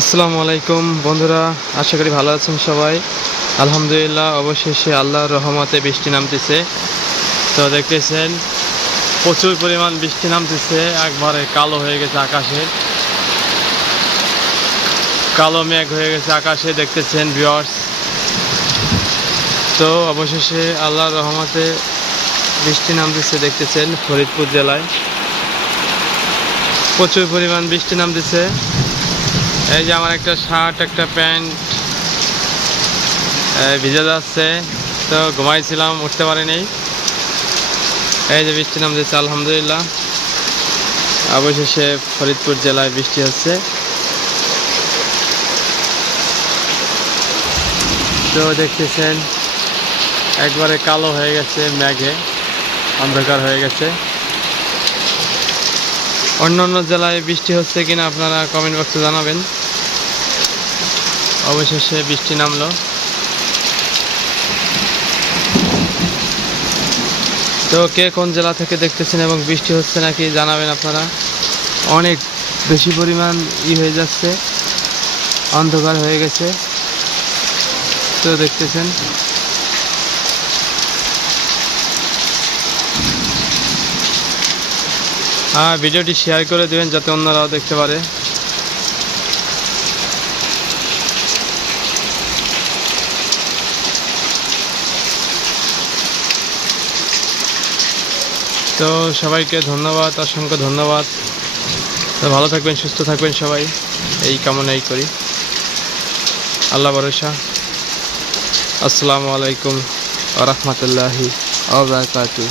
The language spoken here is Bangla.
আসসালামু আলাইকুম, বন্ধুরা, আশা করি ভালো আছেন সবাই। আলহামদুলিল্লাহ, অবশেষে আল্লাহর রহমতে বৃষ্টি নামতেছে। তো দেখতেছেন, প্রচুর পরিমাণ বৃষ্টি নামতেছে, একবারে কালো হয়ে গেছে আকাশে। কালো মেঘ হয়ে গেছে আকাশে, দেখতেছেন ভিউয়ার্স তো অবশেষে আল্লাহর রহমতে বৃষ্টি নামতেছে, দেখতেছেন, ফরিদপুর জেলায়। প্রচুর পরিমাণ বৃষ্টি নামতেছে। এই যে আমার একটা শার্ট একটা প্যান্ট ভিজে যাচ্ছে। তো ঘুমাইছিলাম, উঠতে পারিনি। এই যে বৃষ্টি নামতেছে, আলহামদুলিল্লাহ। অবশেষে ফরিদপুর জেলায় বৃষ্টি হচ্ছে। তো দেখতেছেন, একবারে কালো হয়ে গেছে মেঘে, অন্ধকার হয়ে গেছে। অন্য অন্য জেলায় বৃষ্টি হচ্ছে কিনা আপনারা কমেন্ট বক্সে জানাবেন। অবশেষে বৃষ্টি নামলো। তো কে কোন জেলা থেকে দেখতেছেন এবং বৃষ্টি হচ্ছে নাকি জানাবেন আপনারা? অনেক বেশি পরিমাণ ই হয়ে যাচ্ছে, অন্ধকার হয়ে গেছে। তো দেখতেছেন। হ্যাঁ ভিডিওটি শেয়ার করে দেবেন যাতে অন্যরাও দেখতে পারে। তো সবাইকে ধন্যবাদ, অসংখ্য ধন্যবাদ। তো ভালো থাকবেন, সুস্থ থাকবেন সবাই। এই কামনাই করি। আল্লাহ ভরসা। আসসালামু আলাইকুম রহমতুল্লাহি আবরাকাতু